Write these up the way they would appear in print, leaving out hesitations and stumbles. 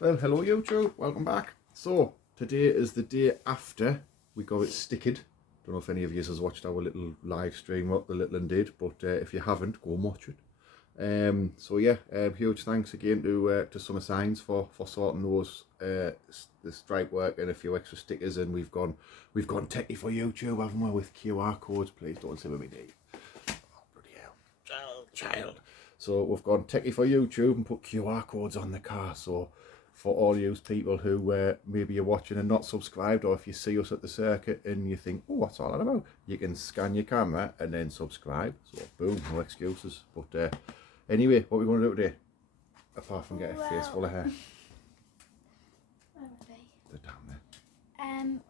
Well, hello YouTube, welcome back. So, today is the day after we got it sticked. Don't know if any of you has watched our little live stream what the little one did, but if you haven't, go and watch it. So yeah, huge thanks again to Summer Signs for sorting those the stripe work and a few extra stickers, and we've gone techie for YouTube, haven't we, with QR codes. Please don't say me, Dave. Oh, bloody hell, child. So we've gone techie for YouTube and put QR codes on the car. So for all you people who maybe you're watching and not subscribed, or if you see us at the circuit and you think, oh, what's all that about? You can scan your camera and then subscribe. So boom, no excuses. But anyway, what are we going to do today? Apart from get a face full of hair. Where are they? They're down there. Um,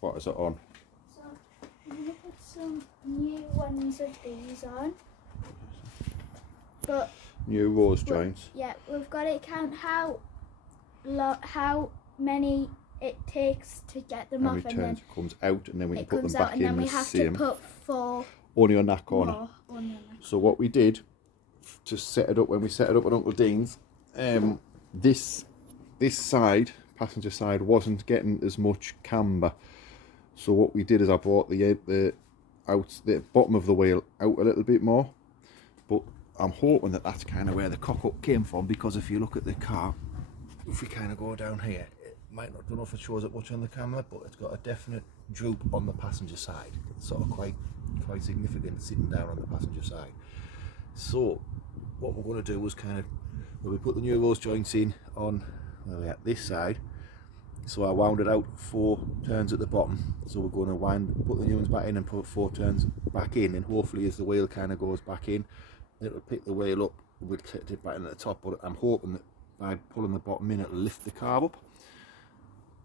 What is it on? so I'm gonna put some new ones of these on. But New rose joints. yeah, we've got to count how many it takes to get them How off, many and turns then it comes out, and then we can it put them comes back out, and in then we the have same. to put 4 Only on that corner. more on them. So what we did to set it up when we set it up at Uncle Dean's, this side, passenger side, wasn't getting as much camber. So what we did is I brought the bottom of the wheel out a little bit more. But I'm hoping that that's kind of where the cock up came from, because if you look at the car, if we kind of go down here, it might not, don't know if it shows it much on the camera, but it's got a definite droop on the passenger side. It's sort of quite significant sitting down on the passenger side. So what we're going to do is kind of, when we put the new rose joints in on this side, so I wound it out 4 turns at the bottom. So we're going to put the new ones back in and put 4 turns back in, and hopefully as the wheel kind of goes back in, it'll pick the wheel up, we'll take it back in at the top. But I'm hoping that by pulling the bottom in, it'll lift the car up.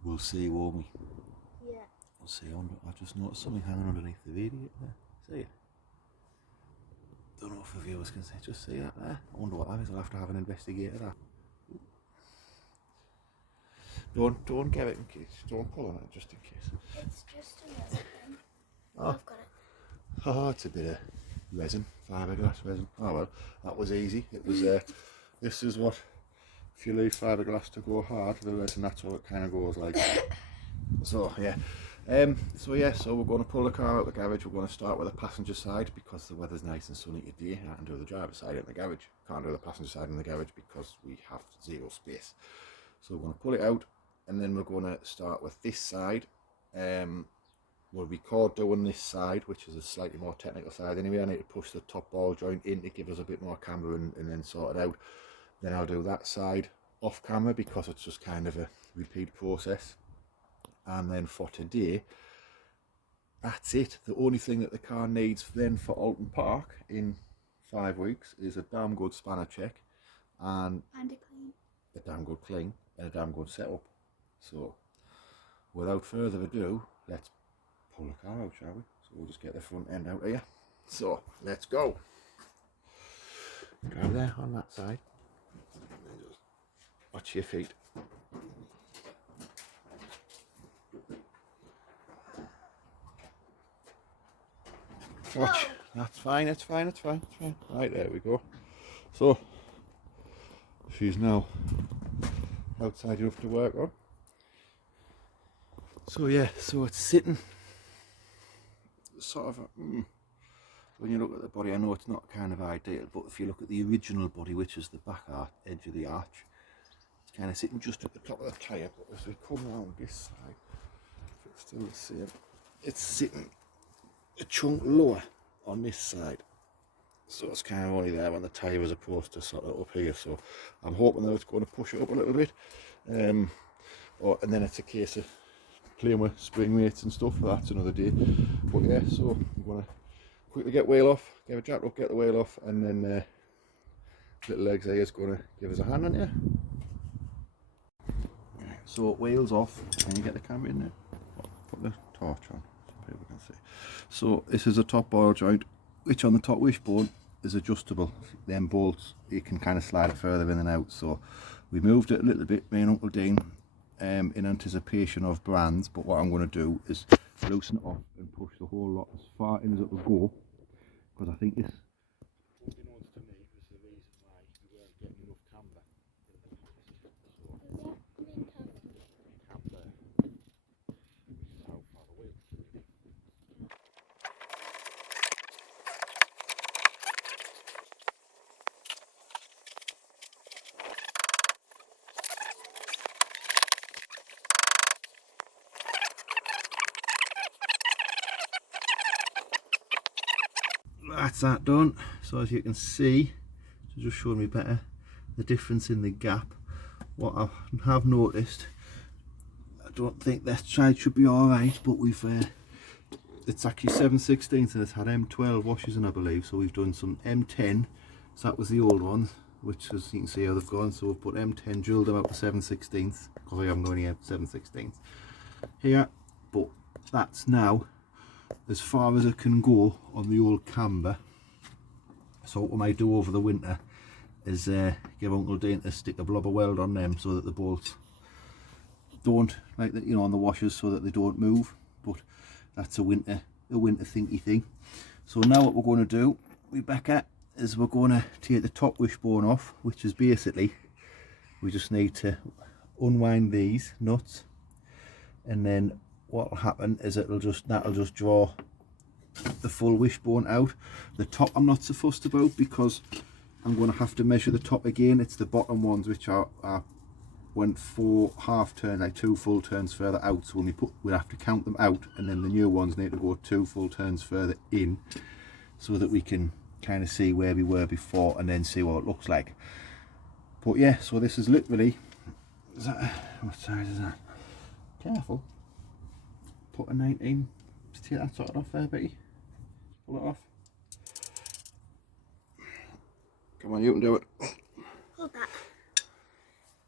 We'll see, won't we? Yeah. We'll see. I just noticed something hanging underneath the radiator there. See it? Don't know if the viewers can see. Just see that there. I wonder what that is. I'll have to have an investigator that. Don't get it in case. Don't pull on it just in case. It's just a resin thing. Oh. I've got it. Oh, it's a bit of resin, fiberglass resin. Oh well, that was easy. It was. This is what, if you leave fiberglass to go hard, the resin, that's how it kind of goes like. So yeah. So we're going to pull the car out of the garage. We're going to start with the passenger side because the weather's nice and sunny today. I can do the driver's side in the garage. Can't do the passenger side in the garage because we have 0 space. So we're going to pull it out, and then we're going to start with this side. We'll record doing this side, which is a slightly more technical side anyway. I need to push the top ball joint in to give us a bit more camber and then sort it out. Then I'll do that side off camera because it's just kind of a repeat process. And then for today, that's it. The only thing that the car needs then for Alton Park in 5 weeks is a damn good spanner check and a damn good clean and a damn good setup. So without further ado, let's pull the car out, shall we? So we'll just get the front end out here. So let's go. Drive there on that side. And just watch your feet. Watch. That's fine, it's fine. Right, there we go. So she's now outside enough to work on. So yeah, so it's sitting sort of when you look at the body, I know it's not kind of ideal, but if you look at the original body, which is the back edge of the arch, it's kind of sitting just at the top of the tyre. But as we come around this side, if it's still the same, it's sitting a chunk lower on this side, so it's kind of only there when the tyre is opposed to sort of up here. So I'm hoping that it's going to push it up a little bit, and then it's a case of playing with spring weights and stuff. That's another day. But yeah, so I'm going to quickly get wheel off, get a jack up, get the wheel off, and then little legs here is going to give us a hand on here. So wheels off. Can you get the camera in there? Put the torch on so people can see. So this is a top ball joint, which on the top wishbone is adjustable. Them bolts, you can kind of slide it further in and out. So we moved it a little bit, me and Uncle Dean, in anticipation of brands. But what I'm going to do is loosen it off and push the whole lot as far in as it will go, because I think this, unbeknownst to me, was the reason why we weren't getting enough camber in that's that done. So as you can see, so just showing me better the difference in the gap. What I have noticed, I don't think that side should be all right, but we've it's actually 7/16 and it's had M12 washes in, I believe. So we've done some M10, so that was the old one, which, as you can see how they've gone. So we've put M10, drilled them out to 7/16 because I haven't got any 7/16 here, but that's now as far as it can go on the old camber. So what we might do over the winter is give Uncle Dean to stick a blubber weld on them so that the bolts don't, like the, you know, on the washers, so that they don't move. But that's a winter thinky thing. So now what we're going to do, Rebecca, is we're going to take the top wishbone off, which is basically, we just need to unwind these nuts, and then what will happen is that'll just draw the full wishbone out. The top I'm not so fussed about because I'm going to have to measure the top again. It's the bottom ones which are went 4 half turns, like 2 full turns further out. So when we have to count them out, and then the new ones need to go 2 full turns further in, so that we can kind of see where we were before and then see what it looks like. But yeah, so this is literally, what size is that? Careful. Put a 19 to take that sort of off there, Betty. Pull it off. Come on, you can do it. Hold that.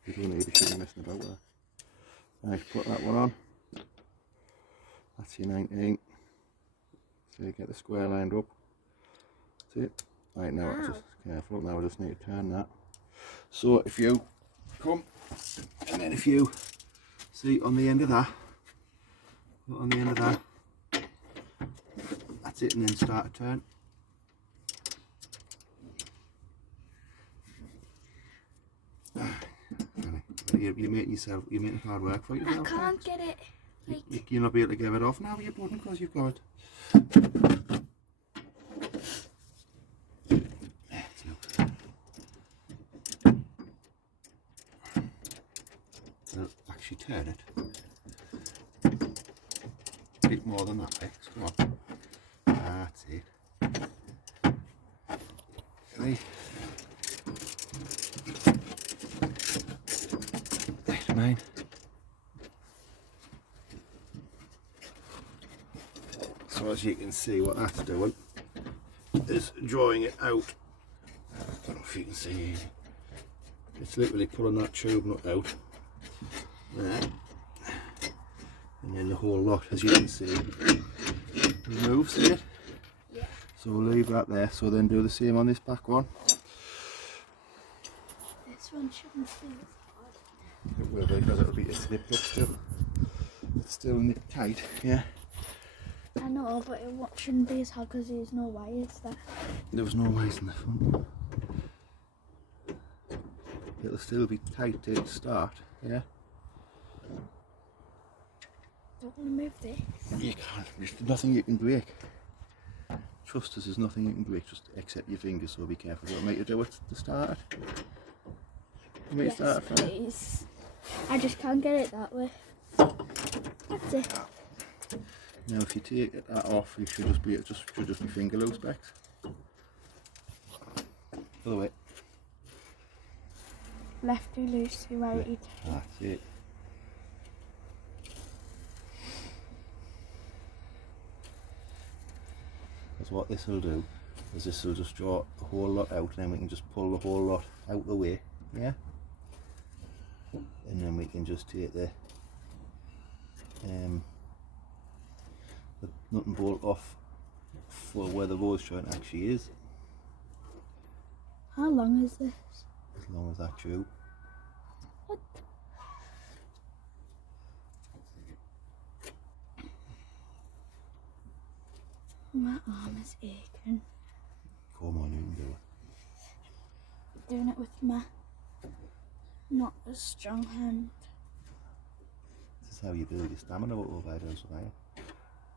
You don't need to be messing about there. Nice, put that one on. That's your 19. So you get the square lined up. See it? Right, now it's just careful. Now I just need to turn that. So if you come, and then if you see on the end of that, on the end of that, that's it, and then start to turn. You're making hard work for yourself. I can't get it. Like, You're not be able to get it off now, you wouldn't, because you've got. I'll actually turn it. A bit more than that, Bex. Come on. That's it. Right. Right, mine. So as you can see, what that's doing is drawing it out. I don't know if you can see. It's literally pulling that tube nut out. There. And then the whole lot, as you can see, removes, see it? yeah. So we'll leave that there. So then do the same on this back one. This one shouldn't be as hard. It will be, because it'll be, it's nipped up still. It's still nipped tight, yeah. I know, but it shouldn't be as hard because there's no wires there. There was no wires in the front. It'll still be tight to start, yeah. Don't want to move this. You can't, there's nothing you can break. Trust us, there's nothing you can break, just except your fingers, so be careful. Don't make you do it to start it. You make Yes, start it, please. I just can't get it that way. That's it. Now if you take that off, you should just be, it should just be finger loose back. Other way. Left too loose, too right. That's it. Because what this will do is this will just draw the whole lot out, and then we can just pull the whole lot out the way, yeah? And then we can just take the nut and bolt off for where the rose joint actually is. How long is this? As long as that tube. What? My arm is aching. Come on, you can do it. Doing it with my not as strong hand. This is how you build your stamina by doing something.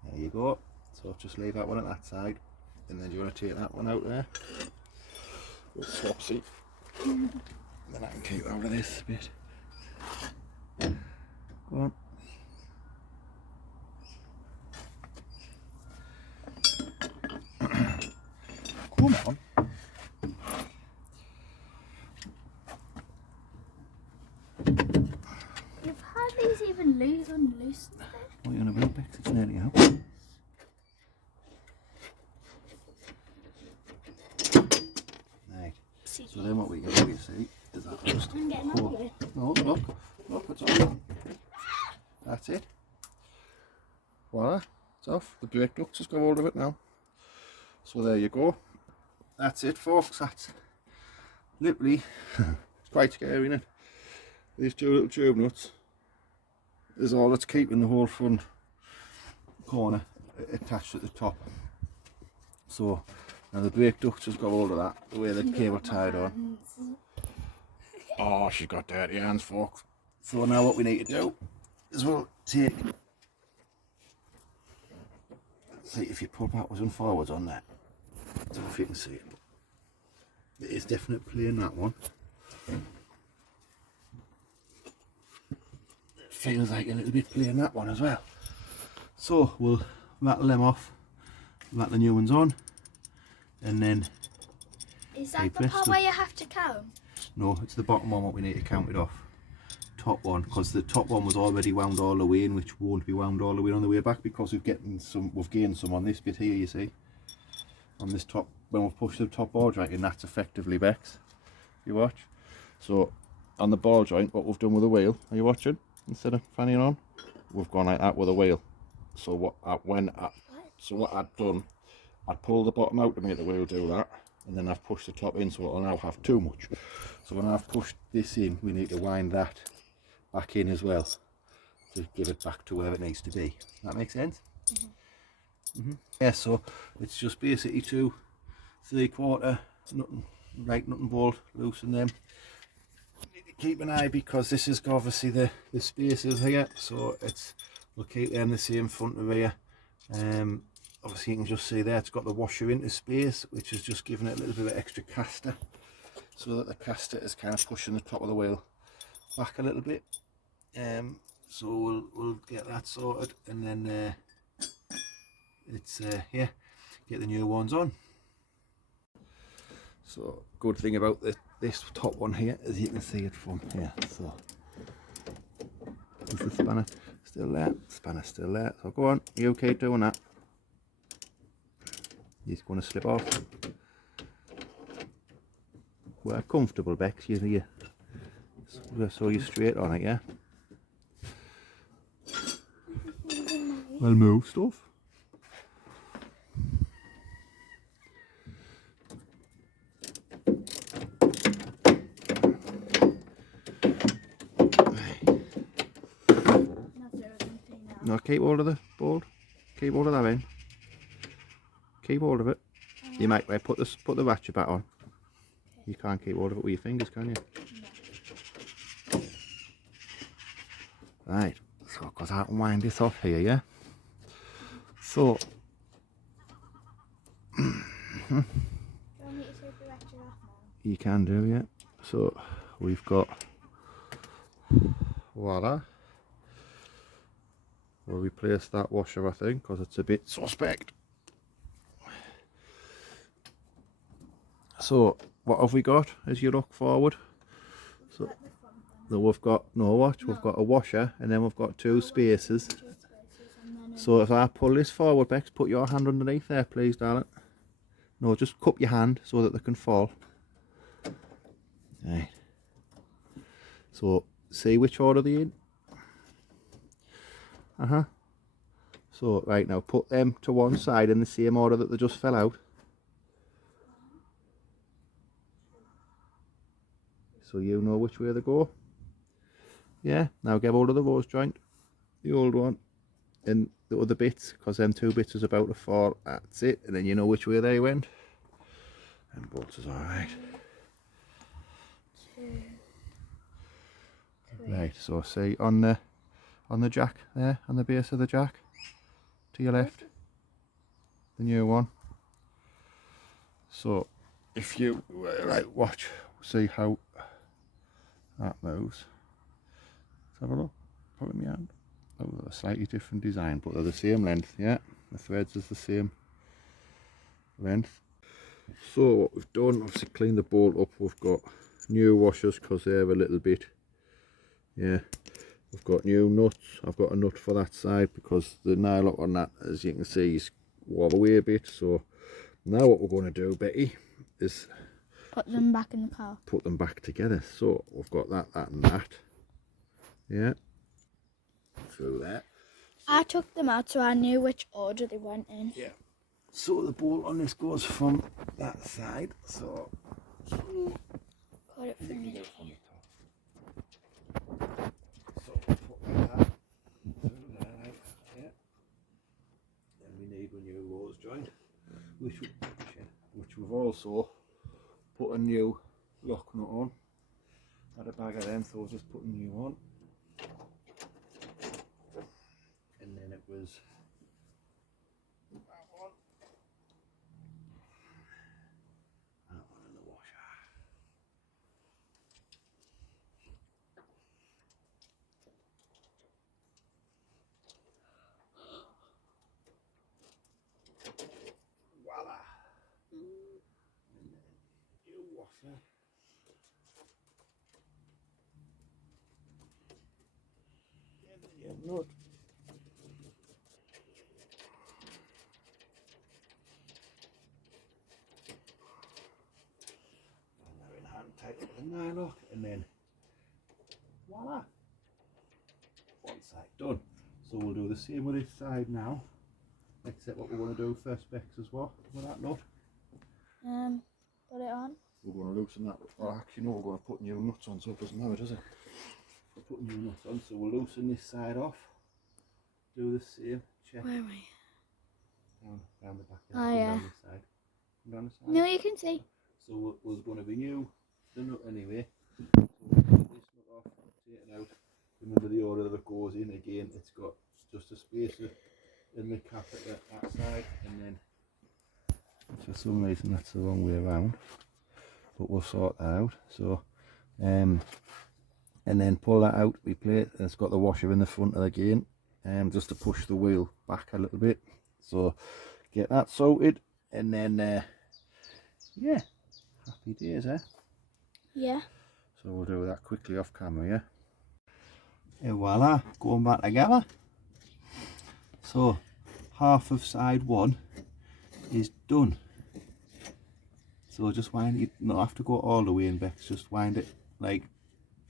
There you go. So just leave that one at that side, and then you want to take that one out there. We'll swap seat. Then I can keep out of this a bit. Go on. Come on. You've had these even unloosed today. What are you on about, Bex? It's nearly out. Right. So then what we can do, you see, is that just... I'm getting Oh. over it. No, look, it's off. That's it. Voila, it's off. The brake ducts has got hold of it now. So there you go. That's it, folks. That's literally, it's quite scary, isn't it? These two little tube nuts is all that's keeping the whole front corner attached at the top. So now the brake ducts has got hold of that, the way the cable tied on. Oh, she's got dirty hands, folks. So now what we need to do is we'll take, see if you pull backwards and forwards on that. I don't know if you can see it. It is definitely in that one. It feels like a little bit playing that one as well. So we'll rattle them off, rattle the new ones on, and then... Is that the part where you have to count? No, it's the bottom one what we need to count it off. Top one, because the top one was already wound all the way in, which won't be wound all the way on the way back because we've gained some on this bit here, you see. On this top, when we've pushed the top ball joint in, that's effectively Bex, if you watch. So on the ball joint, what we've done with the wheel, are you watching? Instead of fanning on, we've gone like that with a wheel. So what I'd done, I'd pull the bottom out to make the wheel do that, and then I've pushed the top in, so it'll now have too much. So when I've pushed this in, we need to wind that back in as well to give it back to where it needs to be. That makes sense? Yeah, so it's just basically 2 3/4 nutting bolt, loosen them. Need to keep an eye because this is obviously the spacers here, so we'll keep them the same front and rear. Obviously you can just see there it's got the washer into space, which is just giving it a little bit of extra caster, so that the caster is kind of pushing the top of the wheel back a little bit. So we'll get that sorted, and then yeah, get the new ones on. So good thing about this top one here is you can see it from here. So is the spanner still there? Spanner still there. So go on, you okay doing that? He's going to slip off. We're comfortable, Bex. You so you're straight on it, yeah. Well, move stuff. No, keep hold of the board. Keep hold of that end. Keep hold of it. You might put the ratchet back on. You can't keep hold of it with your fingers, can you? No. Right. So, because I can wind this off here, yeah. So. Do you want me to take the ratchet off now? You can do, yeah. So we've got, voila. We'll replace that washer, I think, because it's a bit suspect. So what have we got as you look forward? So we've got we've got a washer, and then we've got 2 spacers. So if I pull this forward, Bex, put your hand underneath there, please, darling. No, just cup your hand so that they can fall. Right. So see which order they're in. So right now, put them to one side in the same order that they just fell out. So you know which way they go. Yeah, now get hold of the rose joint, the old one, and the other bits, because them 2 bits is about to fall. That's it, and then you know which way they went. And bolts is alright. 2, 3. Right, so see on the jack there, on the base of the jack, to your left, the new one. So if you watch, see how that moves. Let's have a look. Put it in my hand. Oh, a slightly different design, but they're the same length. Yeah, the threads is the same length. So what we've done, obviously cleaned the bolt up. We've got new washers because they're a little bit, yeah. We've got new nuts. I've got a nut for that side because the nylock on that, as you can see, is wobble away a bit. So now what we're going to do, Betty, is put them back in the car. Put them back together. So we've got that and that. Yeah. Through there. I took them out so I knew which order they went in. Yeah. So the bolt on this goes from that side. So Got it from me. So put that through there, right? Yeah. Then we need a new rose joint, which we've also put a new lock nut on. Had a bag of them, so we'll just put a new on. And then it was that one. That one in the washer. Voila! And then new washer. And then your nut. Tight up with a nylock, and then voila, one side done. So we'll do the same with this side now, except what we're going to do first, Bex, as well with that nut. Put it on. We're going to loosen that. Well, actually no, we're going to put new nuts on, so it doesn't matter, does it? We'll put new nuts on, so we'll loosen this side off, do the same, check. Where am I? Down the back, Oh, yeah. down this side. Come down this side. No, you can see. So we're going to be new the nut anyway. So we'll take this nut off, take it out. Remember the order that it goes in. Again, it's got just a spacer in the cap at that side, and then for some reason that's the wrong way around. But we'll sort that out. So, and then pull that out. We play it. And it's got the washer in the front of the again, just to push the wheel back a little bit. So get that sorted, and then yeah. Happy days, eh? Yeah. So we'll do that quickly off camera, yeah? And voila, going back together. So half of side one is done. So just wind it, you don't have to go all the way in, Bex, just wind it like,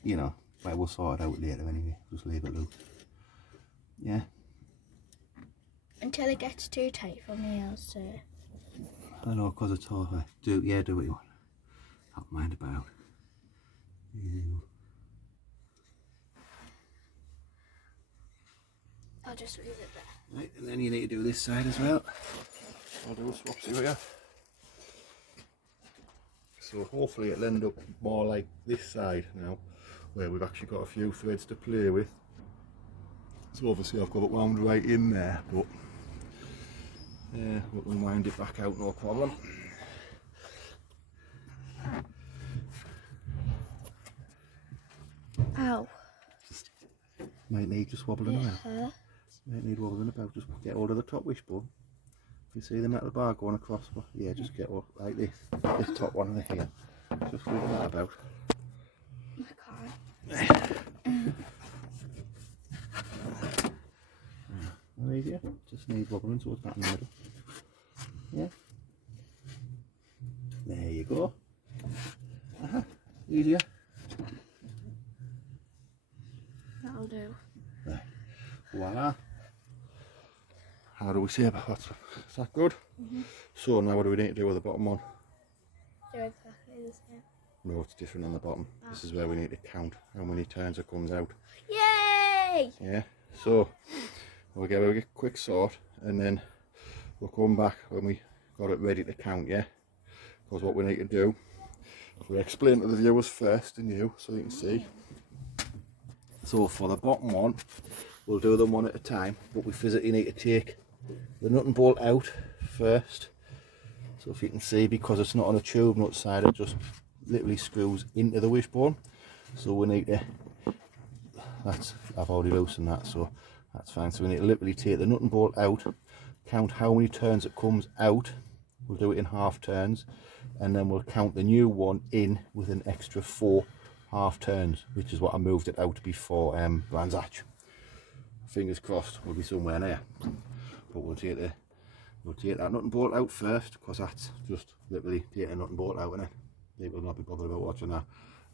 you know, but we'll sort it out later anyway, just leave it loose. Yeah? Until it gets too tight for me, I'll say. I know, because it's all right. Do what you want. Don't mind about. I'll just leave it there. Right, and then you need to do this side as well. I'll do a swapsy with you. So hopefully it'll end up more like this side now, where we've actually got a few threads to play with. So obviously I've got it wound right in there, but we can wind it back out, no problem. Ow. Might need just wobbling It around. hurts. Might need wobbling about, just get hold of the top wishbone. If you see the metal bar going across, well, yeah, just get up like this top one in here. Just wiggle that about. I can't. No easier, just needs wobbling so it's back in the middle. Yeah. There you go. Easier. That'll do. Right. Voila. How do we say about that? Is that good? So now what do we need to do with the bottom one? Do exactly the same. No, it's different on the bottom. This is where we need to count how many turns it comes out. Yay! Yeah. So we'll give it a quick sort, and then we'll come back when we got it ready to count. Yeah. Because what we need to do, we'll explain to the viewers first and you, so you can see. So for the bottom one, we'll do them one at a time, but we physically need to take the nut and bolt out first. So if you can see, because it's not on a tube nut side, it just literally screws into the wishbone. So we need to, I've already loosened that, so that's fine. So we need to literally take the nut and bolt out, count how many turns it comes out we'll do it in half turns, and then we'll count the new one in with an extra 4 half turns, which is what I moved it out before Brands Hatch. Fingers crossed we'll be somewhere near, but we'll take that nut and bolt out first, because that's just literally taking a nut and bolt out, innit? People will not be bothered about watching that,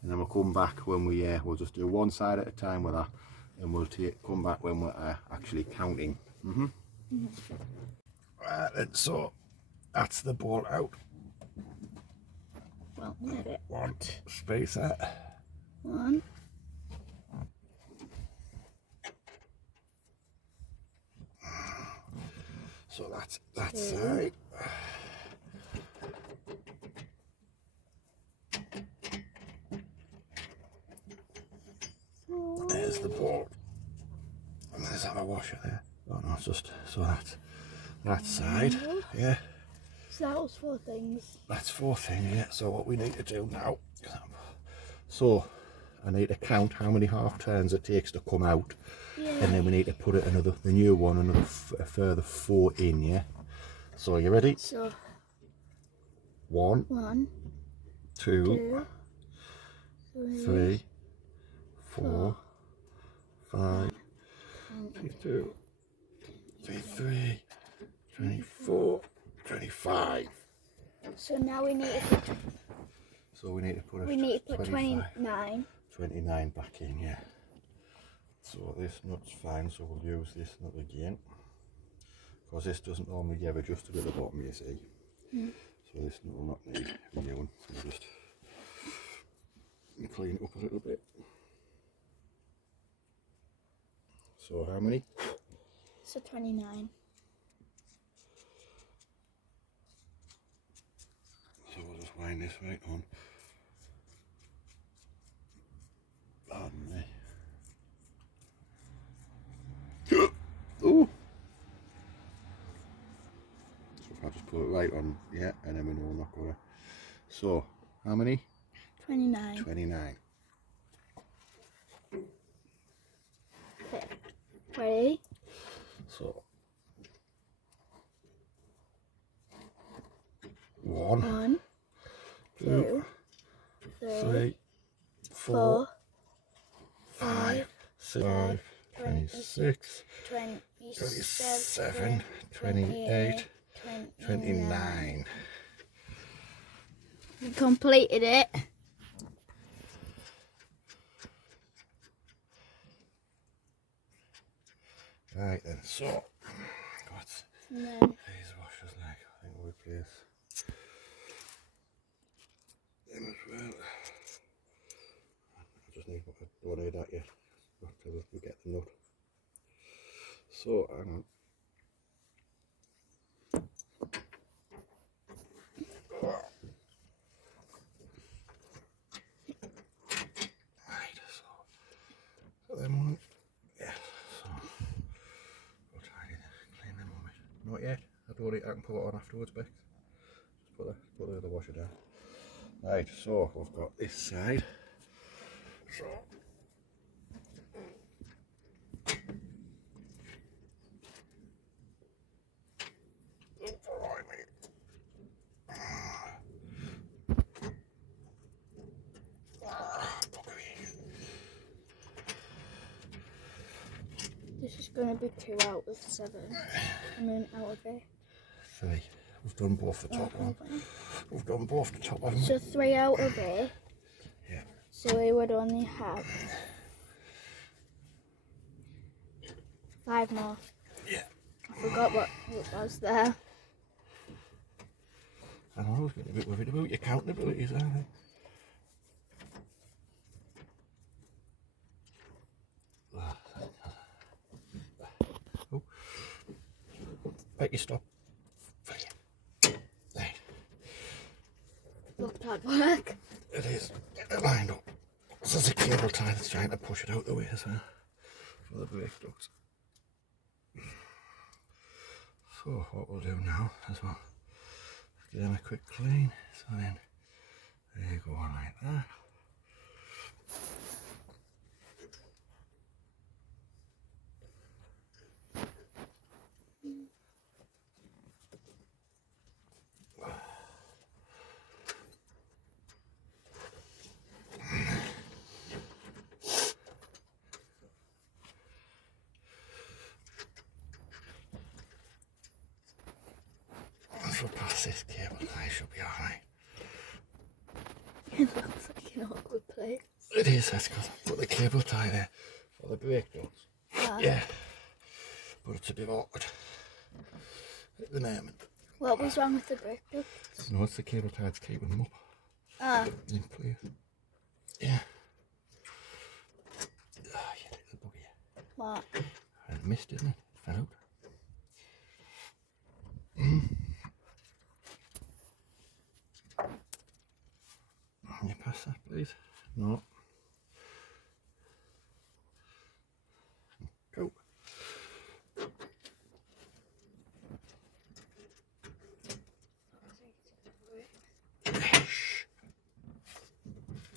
and then we'll come back when we'll just do one side at a time with that, and we'll come back when we're actually counting. Right then, so that's the bolt out. Well, let it. One space that. One. So that's that side. There's the bolt, and there's our washer there. Oh no, it's just so that's that side. Yeah. So that was 4 things. That's 4 things, yeah. So what we need to do now, so I need to count how many half turns it takes to come out, and then we need to put it the new one, a further 4 in, yeah. So you ready? So 1, 2, 3, 4, 5, 22, 23, 24, 25. So now we need to put 29. 29 back in, yeah. So this nut's fine, so we'll use this nut again, because this doesn't normally get adjusted at the bottom, you see. So this nut will not need renewing. So we'll just clean it up a little bit. So how many? So 29. So we'll just wind this right on. Pardon me. Ooh. So if I just put it right on, yeah, and then we know we're not gonna. So how many? 29. 29. Okay. Ready? So 1, 2, 3, 4, 5, 6, 26, 27, 28, 29. We completed it. Right then, so what's And then these washers like? I think we'll replace them as well. I just need, I don't need that yet, not till we get the nut. So hang on. Right, so them ones, yeah, so we'll try to clean them on it. Not yet, I don't need, I can put it on afterwards, Bex. Just put the other washer down. Right, so we've got this side. So this is going to be 2 out of 7. I mean, out of 8. 3. We've done both the top one. We've done both the top one. So 3 out of 8. Yeah. So we would only have 5 more. Yeah. I forgot what was there. I know, I was getting a bit worried about your counting abilities, aren't I? Oh. Becky, stop. Right. Looked hard work. It is. Get it lined up. So there's a cable tie that's trying to push it out the way as well for the brake ducts. So what we'll do now is we'll give them a quick clean. So then there you go, like that. If we pass this cable tie, should be alright. It looks like an awkward place. It is, that's because I put the cable tie there for the brake ducts. Yeah. But it's a bit awkward at the moment. What was wrong with the brake ducts? No, it's the cable tie to keep them up. In place. Yeah. Oh, you little bugger. What? I missed, didn't it? It fell out. Can you pass that, please? No. Go. Shh.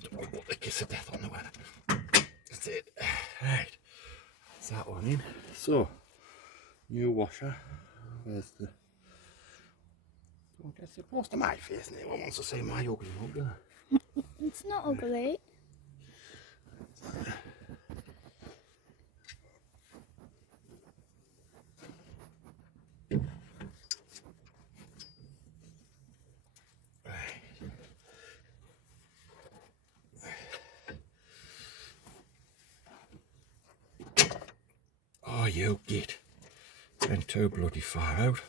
Don't put the kiss of death on the weather. That's it. Right. That's that one in. So, new washer. Where's the... Don't get so close to my face. No one wants to see my ugly mug, do they? It's not ugly. Oh, you git. Been too bloody far out.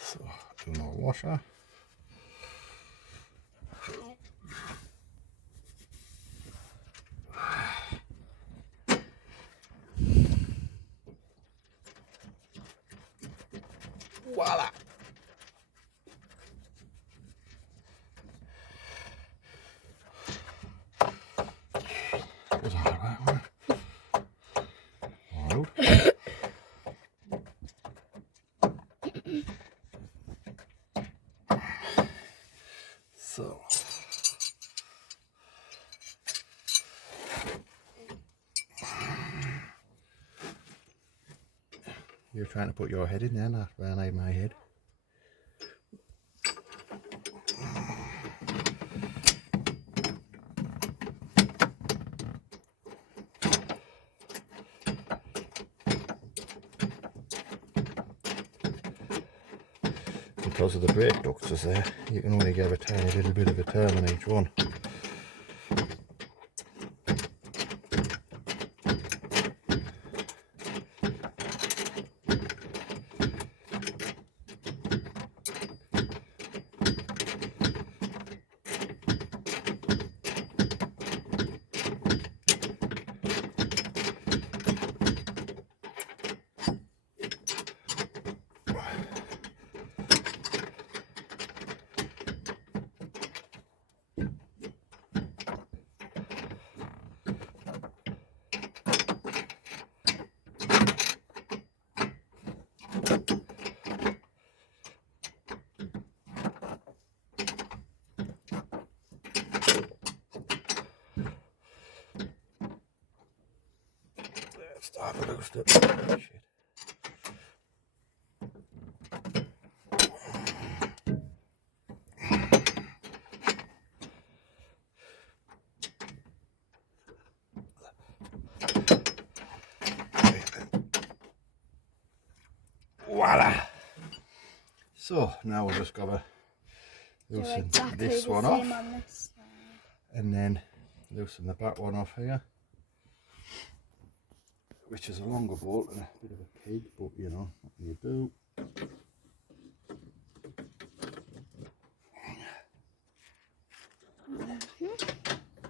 So, do more washer. Voila! Was that the right one? All right. So, you're trying to put your head in there, not where I laid my head. Because of the brake ducts is there, you can only give a tiny little bit of a turn on each one. Start to lose it. Shit. Voila! So now we'll just gotta loosen exactly this the one same off, on this side. and then loosen the back one off here, which is a longer bolt and a bit of a pig, but you know what can you do.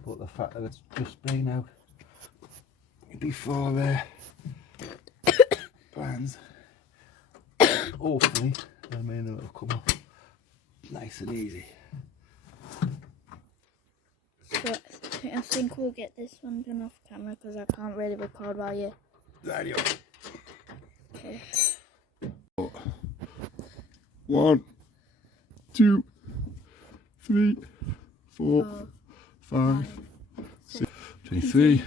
But the fact that it's just been out before plans, hopefully, I mean it'll come up nice and easy. So I think we'll get this one done off camera because I can't really record while you. Radio. Okay. 1, 2, 3, 4, 5, 6, 23,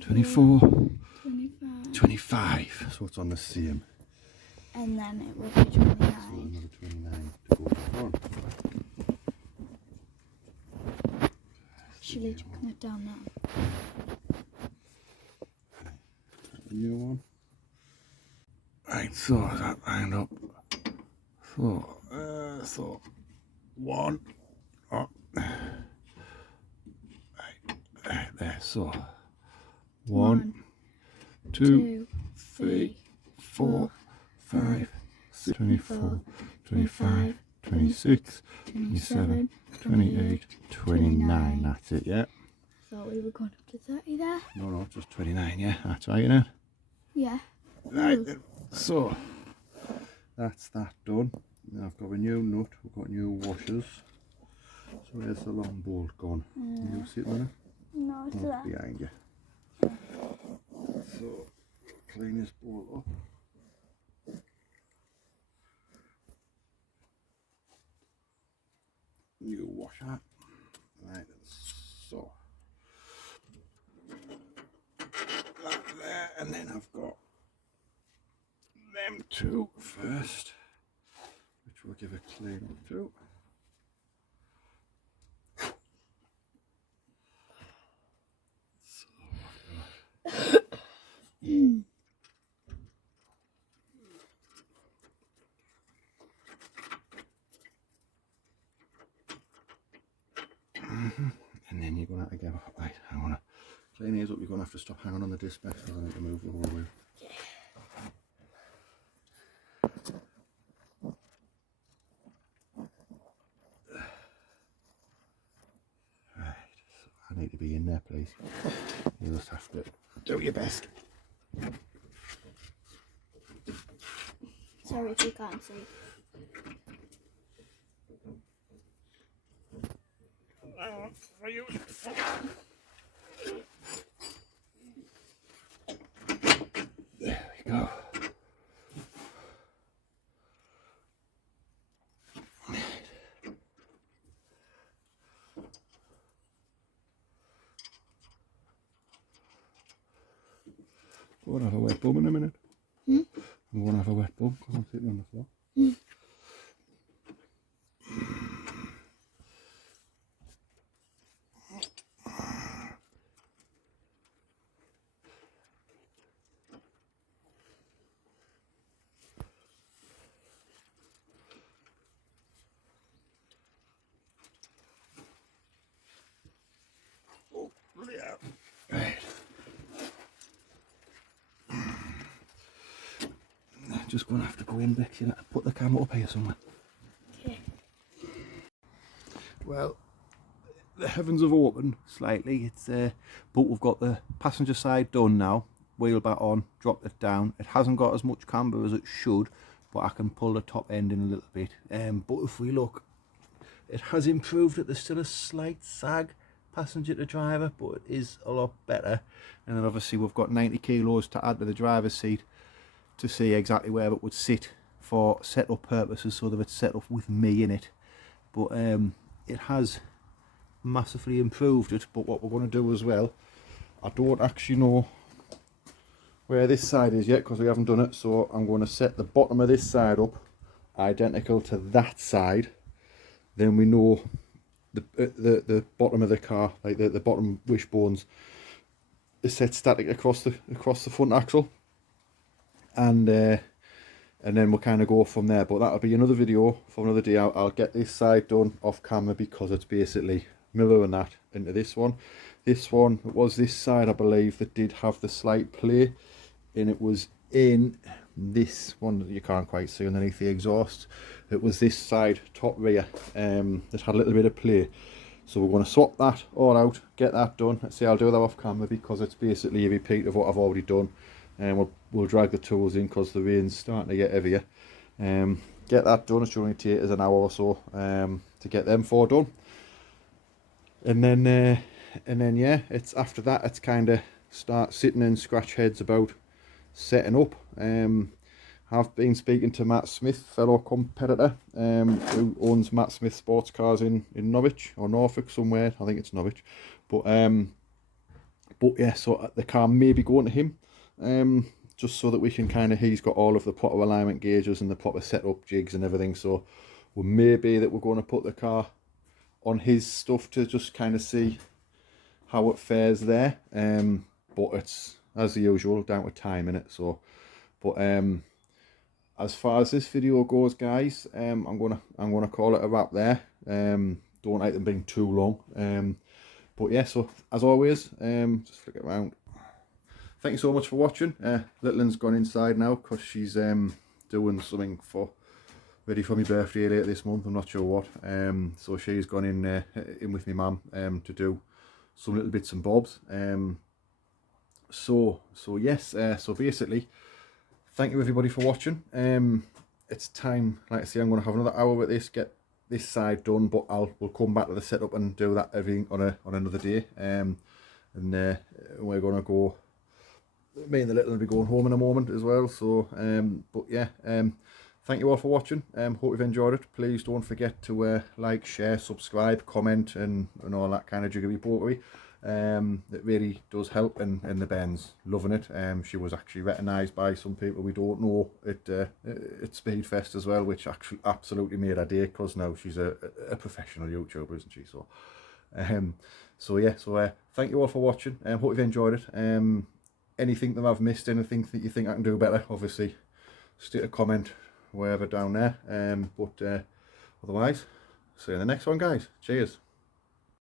24, 25. So it's on the same. And then it will be 29. So another 29 to go on. Actually, chucking it down now. A new one. Right, so that lined up. So 1. Oh. Right there. So 1, 2, 3, 4, 5, 6, 24, 25, 26, 27, 28, 29. That's it, yeah. Thought we were going up to 30 there. No, just 29, yeah. That's right, innit? Yeah. Right then. So that's that done. Now I've got a new nut, we've got new washers. So where's the long bolt gone? You sitting on it? No, it's Oh, there. behind you. So clean this bolt up. New washer. Right, so that there, and then I've got them two first, which we'll give a clean up to. And then you're going to have to go, right, I want to clean these up, you're going to have to stop hanging on the disc back so I need to move the whole way. Right, so I need to be in there, please. You just have to do your best. Sorry if you can't see. There we go. We're going to have a wet bum in a minute. Hmm? I'm going to have a wet bum because I'm sitting on the floor. Oh, yeah. Right. Just going to have to go in, Bex. You know, put the camera up here somewhere. Okay. Well, the heavens have opened slightly. It's but we've got the passenger side done now. Wheel back on, dropped it down. It hasn't got as much camber as it should, but I can pull the top end in a little bit. But if we look, it has improved. That there's still a slight sag passenger to driver, but it is a lot better. And then obviously we've got 90 kilos to add to the driver's seat to see exactly where it would sit for setup purposes, so that it's set up with me in it. But it has massively improved it. But what we're going to do as well, I don't actually know where this side is yet because we haven't done it, so I'm going to set the bottom of this side up identical to that side. Then we know the bottom of the car, like the bottom wishbones, is set static across the front axle, and then we'll kind of go from there. But that'll be another video for another day. I'll get this side done off camera because it's basically mirroring that into this one. This one, it was this side I believe that did have the slight play, and it was in this one that you can't quite see underneath the exhaust. It was this side top rear that had a little bit of play. So we're going to swap that all out, get that done. Let's see, I'll do that off camera because it's basically a repeat of what I've already done. And we'll drag the tools in because the rain's starting to get heavier. Get that done. It should only take us an hour or so to get them four done. and then yeah, it's after that it's kind of start sitting and scratch heads about setting up. I've been speaking to Matt Smith, fellow competitor, who owns Matt Smith Sports Cars in Norwich or Norfolk somewhere. I think it's Norwich, but yeah, so the car may be going to him, just so that we can kind of, he's got all of the proper alignment gauges and the proper setup jigs and everything. So we may be that we're going to put the car on his stuff to just kind of see how it fares there. But it's as usual down to time in it. So, but as far as this video goes, guys, I'm gonna call it a wrap there. Don't like them being too long. But yeah, so as always, just flick it around. Thank you so much for watching. Little one's gone inside now because she's doing something ready for my birthday later this month. I'm not sure what. So she's gone in with my mum to do some little bits and bobs. So yes. So basically, thank you everybody for watching. It's time, like I say, I'm going to have another hour with this, get this side done, but we'll come back to the setup and do that everything on another day. And we're going to go, me and the little will be going home in a moment as well. So but yeah, thank you all for watching. Hope you've enjoyed it. Please don't forget to like, share, subscribe, comment, and all that kind of jiggery pokery. It really does help, and the Ben's loving it. She was actually recognised by some people we don't know at Speedfest as well, which actually absolutely made her day, because now she's a professional YouTuber, isn't she? So yeah, thank you all for watching. Hope you've enjoyed it. Anything that I've missed, anything that you think I can do better, obviously stick a comment wherever down there. But otherwise, see you in the next one, guys. Cheers.